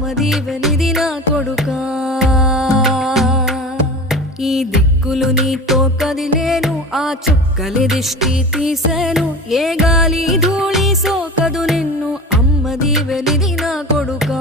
అమ్మది వెలిది నా కొడుకా ఈ దిక్కులు నీతో కదిలేను ఆ చుక్కలి దిష్టి తీసేను ఏ గాలి ధూళి సోకదు నిన్ను అమ్మది వెలిది నా కొడుకా